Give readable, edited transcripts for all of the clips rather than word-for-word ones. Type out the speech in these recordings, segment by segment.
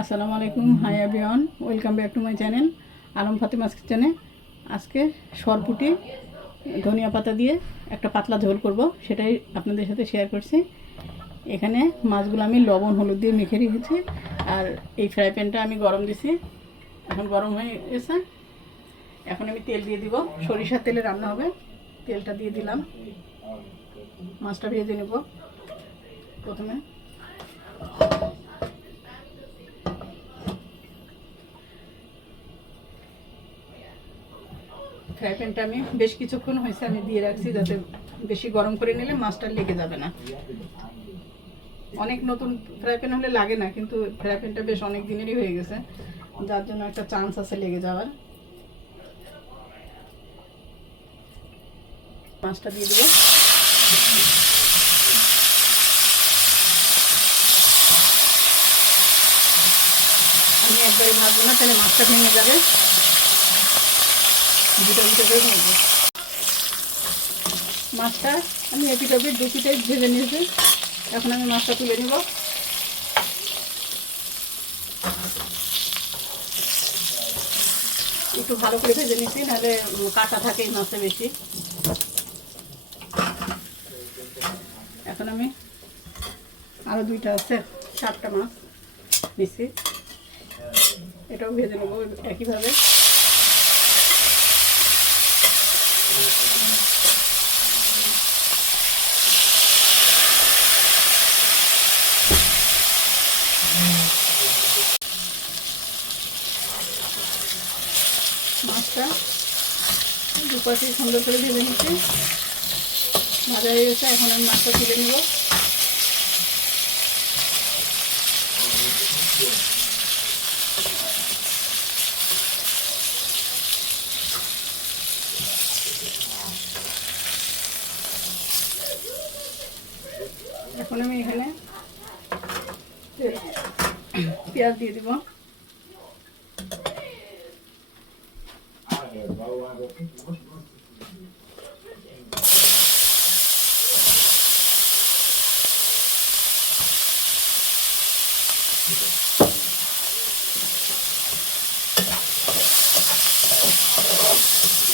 আসসালামু আলাইকুম, hi everyone, welcome back to my channel Alam Fatema's কিচেনে। আজকে সরপুটি ধনিয়া পাতা দিয়ে একটা পাতলা ঝোল করব, সেটাই আপনাদের সাথে শেয়ার করছি। এখানে মাছগুলো আমি লবণ হলুদ দিয়ে মেখে রেখেছি, আর এই ফ্রাই প্যানটা আমি গরম দিছি, এখন গরম হয়ে গেছে। এখন আমি তেল দিয়ে দিব, সরিষার তেলে রান্না হবে। তেলটা দিয়ে দিলাম, মাছটা ভেজে নেব। প্রথমে ফ্রাই প্যানটা আমি বেশ কিছুক্ষণ হয়েছে আমি দিয়ে রাখছি, যাতে বেশি গরম করে নিলে মাছটা লেগে যাবে না। অনেক নতুন ফ্রাই প্যান হলে লাগে না, কিন্তু ফ্রাই প্যানটা বেশ অনেক দিনেরই হয়ে গেছে, যার জন্য একটা চান্স আছে লেগে যাওয়ার। মাছটা দিয়ে দেবো। আমি একবারে ভাজবো না, তাহলে মাছটা ভেঙে যাবে। দুটো দুটো করে ভাজবো। মাছটা আমি এপিটপিট দু পিঠে ভেজে নিয়েছি। এখন আমি মাছটা তুলে নিব। একটু ভালো করে ভেজে নিচ্ছি, নাহলে কাঁচা থাকে এই মাছে বেশি। এখন আমি আরও দুইটা আছে, 4টা মাছ নিচ্ছি, এটাও ভেজে নেবো একইভাবে। মাছটা দুপাশে সুন্দর করে ভেজে নিচ্ছি, ভাজা হয়ে গেছে। এখন আমি মাছটা তুলে নেব। এখন আমি এখানে পেঁয়াজ দিয়ে দিব।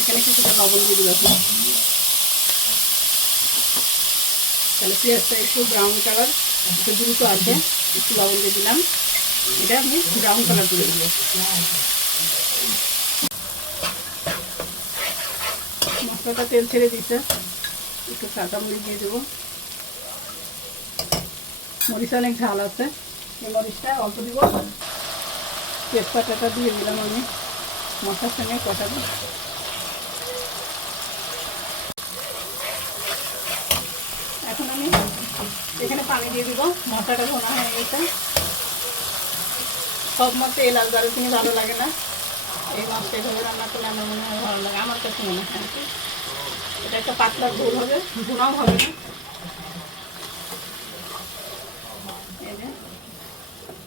এখানে কিছুটা লবণ দিয়ে দিলাম, তাহলে পেঁয়াজটা একটু ব্রাউন কালার, একটু দ্রুত আছে। একটু লবণ দিয়ে দিলাম, এটা আমি ব্রাউন কালার করে দেবো। মশলাটা তেল ছেড়ে দিচ্ছে, একটু কাঁচা মরিচ দিয়ে দেবো। মরিচটা অনেক ঝাল আছে, এই মরিচটা অল্প দিব। তেজপাতাটা দিয়ে দিলাম আমি, মশলার সঙ্গে কষাবো। এখন আমি এখানে পানি দিয়ে দিব। মশলাটা ভোনা হয়ে গেছে। সব মাছে এলাচ দারুচিনি ভালো লাগে না, এই মাছটা এভাবে রান্না করলে আমার মনে হয় ভালো লাগে, আমার কাছে মনে হয়। এটা একটা পাতলা ঝোল হবে, ভুনাও হবে না। এই যে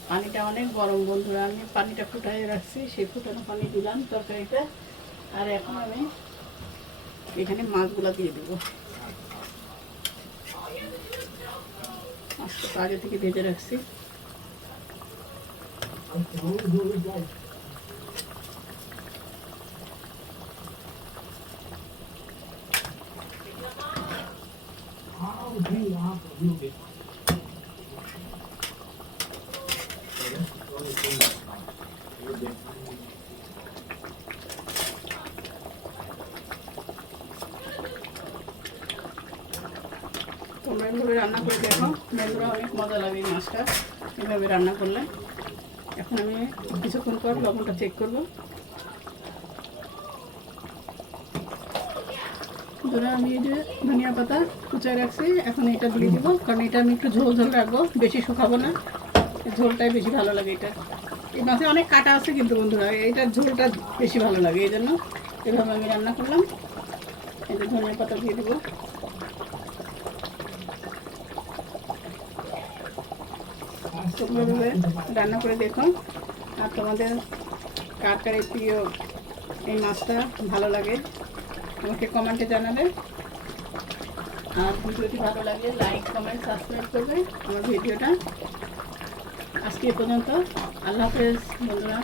পানিটা অনেক গরম বন্ধুরা, আমি পানিটা ফুটাই রাখছি, সেই ফুটানো পানি দিলাম তরকারিতে। আর এখন আমি এখানে মাছগুলো দিয়ে দেবো। মাছটা আগে থেকে ভেজে রাখছি। তোমরা এভাবে রান্না করে দেখো, বন্ধুরা, অনেক মজা লাগে এই মাছটা এভাবে রান্না করলে। এখন আমি কিছুক্ষণ পর লবণটা চেক করবো। ধরে আমি এই যে ধনিয়া পাতা কুচায় রাখছি, এখন এটা দিয়ে দিব, কারণ এটা আমি একটু ঝোল ঝোল রাখবো, বেশি শুকাবো না। ঝোলটাই বেশি ভালো লাগে এটা। এই মাছে অনেক কাটা আছে কিন্তু বন্ধুরা, এইটার ঝোলটা বেশি ভালো লাগে, এই জন্য এভাবে আমি রান্না করলাম। এই যে ধনিয়া পাতা দিয়ে দেবো। তোমরা এভাবে রান্না করে দেখো, আর তোমাদের কার কার প্রিয় এই মাছটা ভালো লাগে আমাকে কমেন্টে জানাবে। আর ভিডিওটি ভালো লাগলে লাইক কমেন্ট সাবস্ক্রাইব করবে আমার ভিডিওটা। আজকে এ পর্যন্ত। আল্লাহ হাফেজ বন্ধুরা।